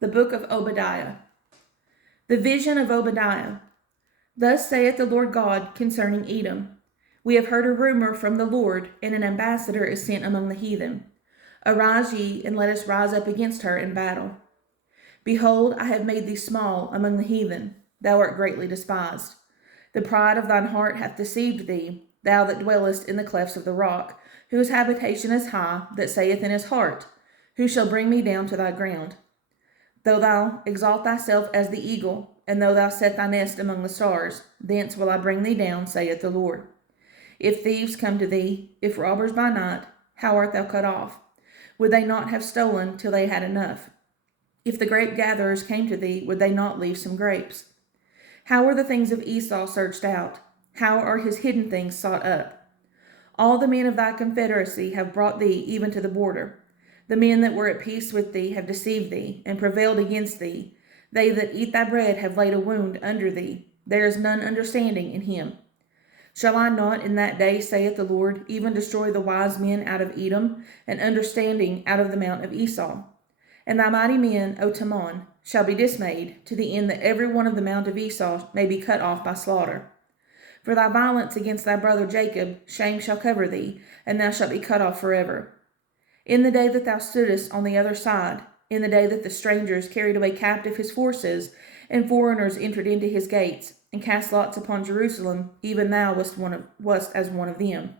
The book of Obadiah. The vision of Obadiah. Thus saith the Lord God concerning Edom. We have heard a rumor from the Lord, and an ambassador is sent among the heathen. Arise ye, and let us rise up against her in battle. Behold, I have made thee small among the heathen. Thou art greatly despised. The pride of thine heart hath deceived thee, thou that dwellest in the clefts of the rock, whose habitation is high, that saith in his heart, Who shall bring me down to thy ground? Though thou exalt thyself as the eagle, and though thou set thy nest among the stars, thence will I bring thee down, saith the Lord. If thieves come to thee, if robbers by night, how art thou cut off? Would they not have stolen till they had enough? If the grape gatherers came to thee, would they not leave some grapes? How are the things of Esau searched out? How are his hidden things sought up? All the men of thy confederacy have brought thee even to the border. The men that were at peace with thee have deceived thee, and prevailed against thee. They that eat thy bread have laid a wound under thee. There is none understanding in him. Shall I not in that day, saith the Lord, even destroy the wise men out of Edom, and understanding out of the mount of Esau? And thy mighty men, O Teman, shall be dismayed, to the end that every one of the mount of Esau may be cut off by slaughter. For thy violence against thy brother Jacob, shame shall cover thee, and thou shalt be cut off forever. In the day that thou stoodest on the other side, in the day that the strangers carried away captive his forces, and foreigners entered into his gates, and cast lots upon Jerusalem, even thou wast as one of them.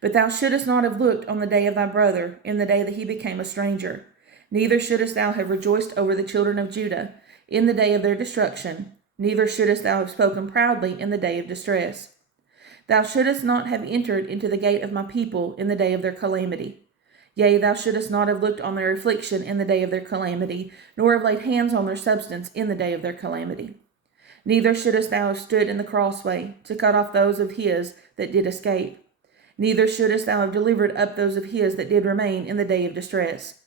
But thou shouldest not have looked on the day of thy brother, in the day that he became a stranger. Neither shouldest thou have rejoiced over the children of Judah, in the day of their destruction. Neither shouldest thou have spoken proudly in the day of distress. Thou shouldest not have entered into the gate of my people in the day of their calamity. Yea, thou shouldest not have looked on their affliction in the day of their calamity, nor have laid hands on their substance in the day of their calamity. Neither shouldest thou have stood in the crossway, to cut off those of his that did escape. Neither shouldest thou have delivered up those of his that did remain in the day of distress.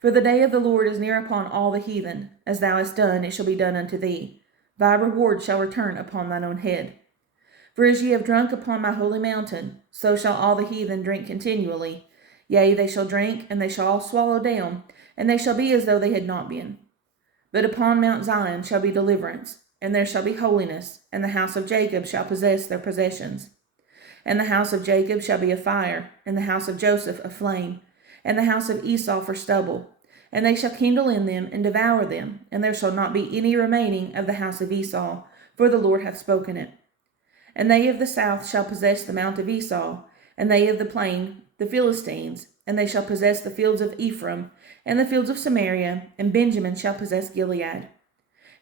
For the day of the Lord is near upon all the heathen. As thou hast done, it shall be done unto thee. Thy reward shall return upon thine own head. For as ye have drunk upon my holy mountain, so shall all the heathen drink continually. Yea, they shall drink, and they shall all swallow down, and they shall be as though they had not been. But upon Mount Zion shall be deliverance, and there shall be holiness, and the house of Jacob shall possess their possessions. And the house of Jacob shall be a fire, and the house of Joseph a flame, and the house of Esau for stubble. And they shall kindle in them, and devour them, and there shall not be any remaining of the house of Esau, for the Lord hath spoken it. And they of the south shall possess the mount of Esau, and they of the plain the Philistines, and they shall possess the fields of Ephraim, and the fields of Samaria, and Benjamin shall possess Gilead.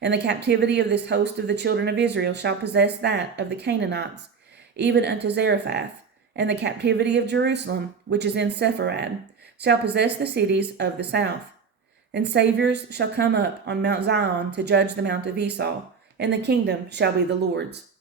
And the captivity of this host of the children of Israel shall possess that of the Canaanites, even unto Zarephath, and the captivity of Jerusalem, which is in Sepharad, shall possess the cities of the south. And saviors shall come up on Mount Zion to judge the mount of Esau, and the kingdom shall be the Lord's.